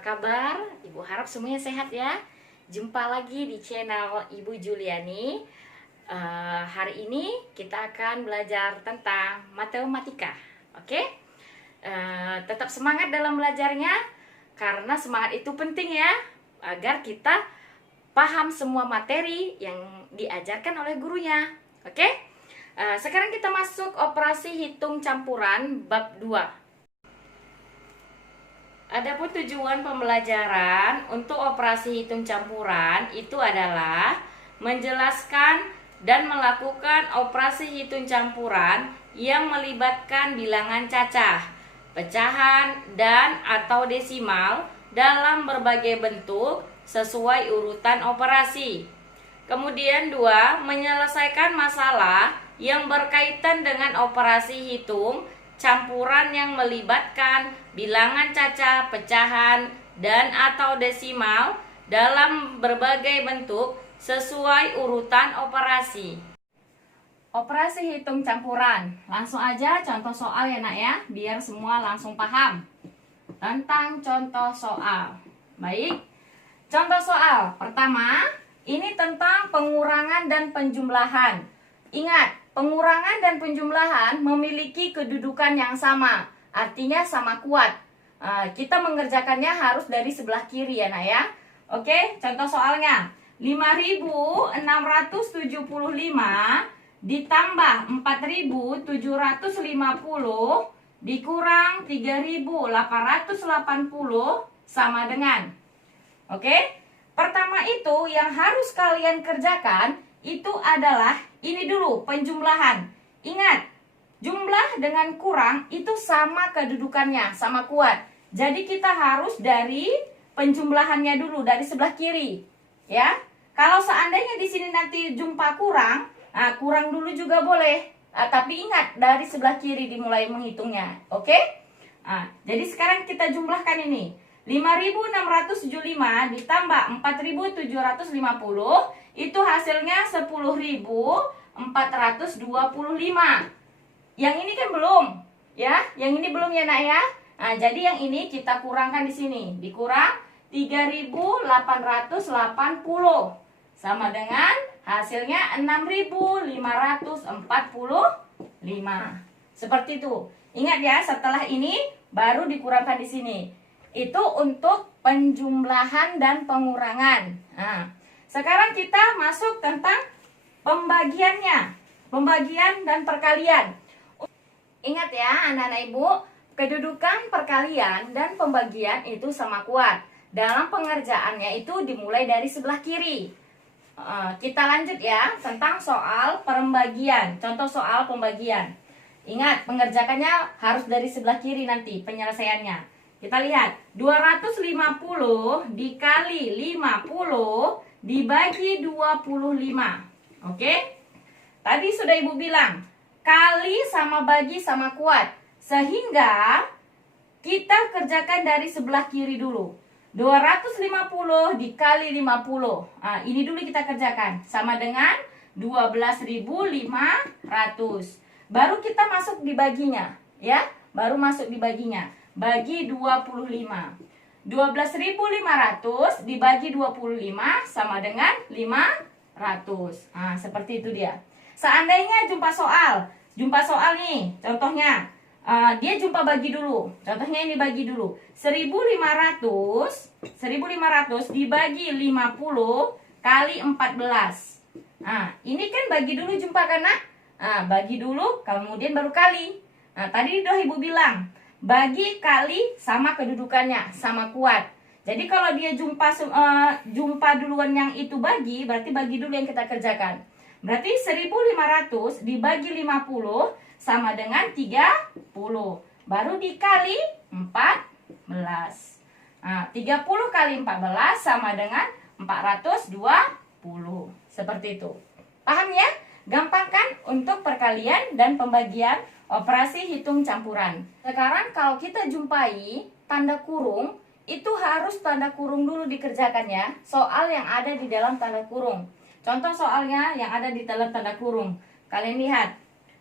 kabar? Ibu harap semuanya sehat ya. Jumpa lagi di channel Ibu Juliani. Hari ini kita akan belajar tentang matematika. Oke? Tetap semangat dalam belajarnya, karena semangat itu penting ya, agar kita paham semua materi yang diajarkan oleh gurunya. Oke? Sekarang kita masuk operasi hitung campuran bab 2. Adapun tujuan pembelajaran untuk operasi hitung campuran itu adalah menjelaskan dan melakukan operasi hitung campuran yang melibatkan bilangan cacah, pecahan, dan atau desimal dalam berbagai bentuk sesuai urutan operasi. Kemudian 2, menyelesaikan masalah yang berkaitan dengan operasi hitung campuran yang melibatkan bilangan cacah, pecahan, dan atau desimal dalam berbagai bentuk sesuai urutan operasi. Operasi hitung campuran. Langsung aja contoh soal ya nak ya, biar semua langsung paham tentang contoh soal. Baik, contoh soal pertama, ini tentang pengurangan dan penjumlahan. Ingat, pengurangan dan penjumlahan memiliki kedudukan yang sama, artinya sama kuat. Kita mengerjakannya harus dari sebelah kiri ya nak ya. Oke, contoh soalnya 5.675 ditambah 4.750 dikurang 3.880 sama dengan. Oke, pertama itu yang harus kalian kerjakan itu adalah ini dulu, penjumlahan. Ingat, jumlah dengan kurang itu sama kedudukannya, sama kuat. Jadi kita harus dari penjumlahannya dulu, dari sebelah kiri. Ya, kalau seandainya di sini nanti jumpa kurang, kurang dulu juga boleh. Tapi ingat, dari sebelah kiri dimulai menghitungnya. Oke? Jadi sekarang kita jumlahkan ini. 5.675 ditambah 4.750 itu hasilnya 10.425. Yang ini kan belum, ya. Yang ini belum ya nak ya. Jadi yang ini kita kurangkan di sini. Dikurang 3.880 sama dengan hasilnya 6.545. Seperti itu. Ingat ya, setelah ini baru dikurangkan di sini. Itu untuk penjumlahan dan pengurangan. Sekarang kita masuk tentang pembagiannya, pembagian dan perkalian. Ingat ya anak-anak ibu, kedudukan perkalian dan pembagian itu sama kuat. Dalam pengerjaannya itu dimulai dari sebelah kiri. Kita lanjut ya tentang soal pembagian, contoh soal pembagian. Ingat, mengerjakannya harus dari sebelah kiri nanti penyelesaiannya. Kita lihat, 250 dikali 50 dibagi 25. Oke? Tadi sudah ibu bilang, kali sama bagi sama kuat. Sehingga kita kerjakan dari sebelah kiri dulu. 250 dikali 50. Ini dulu kita kerjakan. Sama dengan 12.500. Baru kita masuk di baginya. Ya, baru masuk di baginya. Bagi 25. 12.500 dibagi 25 sama dengan 500. Seperti itu dia. Seandainya jumpa soal nih, contohnya dia jumpa bagi dulu. Contohnya ini bagi dulu. 1.500 dibagi 50 kali 14. Ini kan bagi dulu jumpa kan nak? Bagi dulu kemudian baru kali. Tadi udah ibu bilang, bagi kali sama kedudukannya, sama kuat. Jadi kalau dia jumpa duluan yang itu bagi, berarti bagi dulu yang kita kerjakan. Berarti 1.500 dibagi 50 sama dengan 30. Baru dikali 14. 30 kali 14 sama dengan 420. Seperti itu. Paham ya? Gampang kan untuk perkalian dan pembagian operasi hitung campuran. Sekarang kalau kita jumpai tanda kurung, itu harus tanda kurung dulu dikerjakan ya. Soal yang ada di dalam tanda kurung. Contoh soalnya yang ada di dalam tanda kurung. Kalian lihat.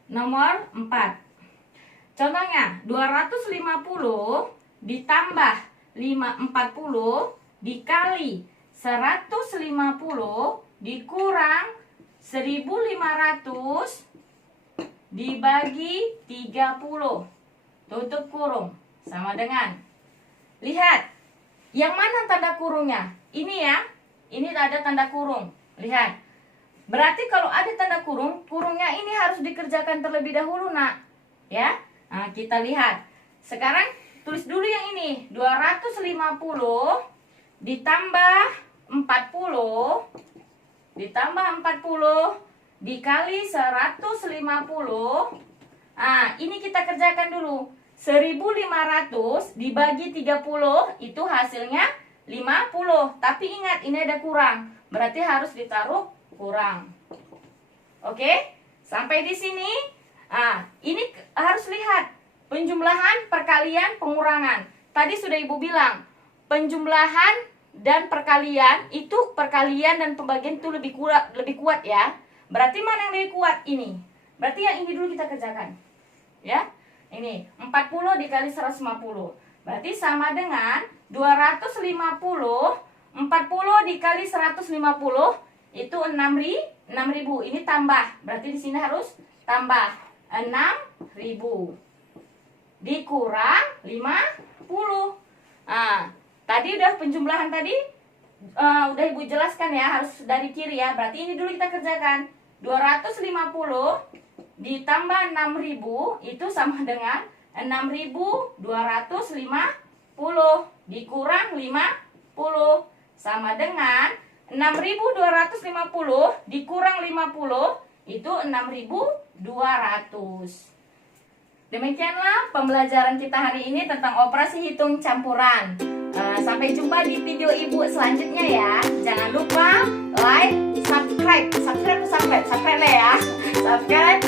Nomor 4. Contohnya 250 ditambah 40 dikali 150 dikurang 1500 dibagi 30. Tutup kurung. Sama dengan, lihat, yang mana tanda kurungnya? Ini ya, ini ada tanda kurung. Lihat, berarti kalau ada tanda kurung, kurungnya ini harus dikerjakan terlebih dahulu, nak. Ya, nah, kita lihat. Sekarang tulis dulu yang ini, 250 ditambah 40 dikali 150. Nah, ini kita kerjakan dulu. 1500 dibagi 30 itu hasilnya 50. Tapi ingat, ini ada kurang. Berarti harus ditaruh kurang. Oke? Sampai di sini. Nah, ini harus lihat penjumlahan, perkalian, pengurangan. Tadi sudah Ibu bilang, penjumlahan dan perkalian itu, perkalian dan pembagian itu lebih kuat ya. Berarti mana yang lebih kuat? Ini. Berarti yang ini dulu kita kerjakan. Ya. Ini 40 dikali 150. Berarti sama dengan 250. 40 dikali 150 itu 6.000. Ini tambah. Berarti di sini harus tambah 6.000 dikurang 50. Nah, tadi udah penjumlahan tadi udah Ibu jelaskan ya, harus dari kiri ya. Berarti ini dulu kita kerjakan. 250 ditambah 6.000 itu sama dengan 6.250 dikurang 50 sama dengan 6.250 dikurang 50 itu 6.200. Demikianlah pembelajaran kita hari ini tentang operasi hitung campuran. Sampai jumpa di video Ibu selanjutnya ya. Jangan lupa like, subscribe lah ya. Subscribe